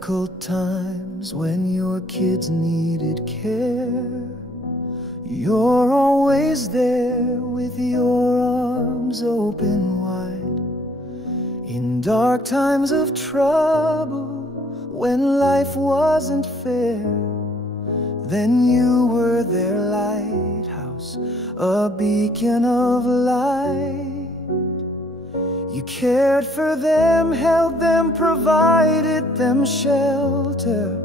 difficult times when your kids needed care, you're always there with your arms open wide. In dark times of trouble, when life wasn't fair, then you were their lighthouse, a beacon of light. You cared for them, held them, provided them shelter,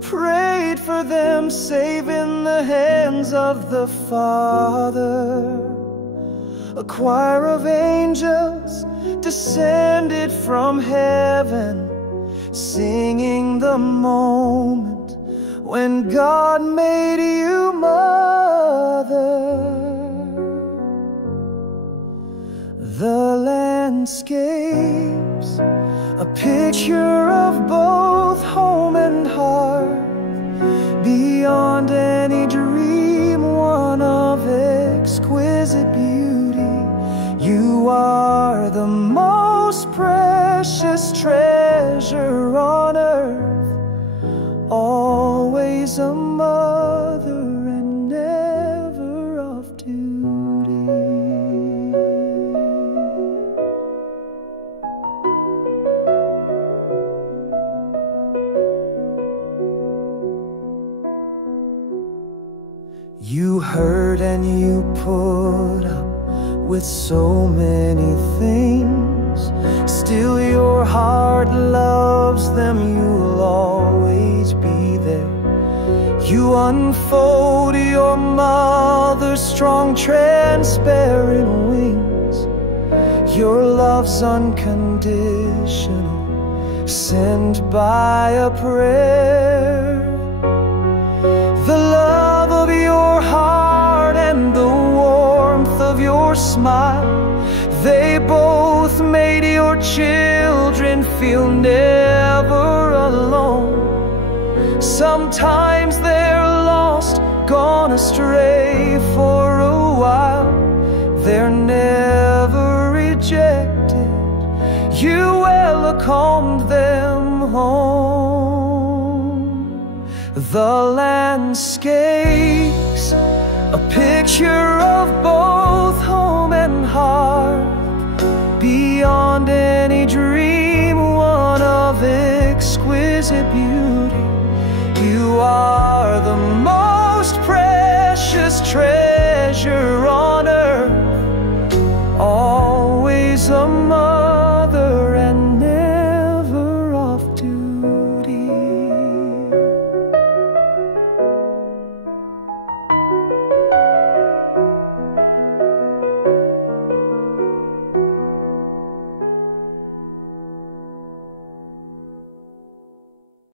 prayed for them, safe in the hands of the Father. A choir of angels descended from heaven, singing the moment when God made you mother. The landscape's a picture of both home and heart, beyond any dream, one of exquisite beauty. You are the most precious treasure on earth, always a mother and never off duty. You heard and you put up with so many things, still your heart loves them, you'll always be there. You unfold your mother's strong, transparent wings. Your love's unconditional, sent by a prayer. The love of your heart and the warmth of your smile, they both made your children feel never alone. Sometimes they're lost, gone astray for a while, they're never rejected. You welcomed them home. The landscape's a picture of both home and heart, beyond any dream, one of exquisite beauty. You are the most precious treasure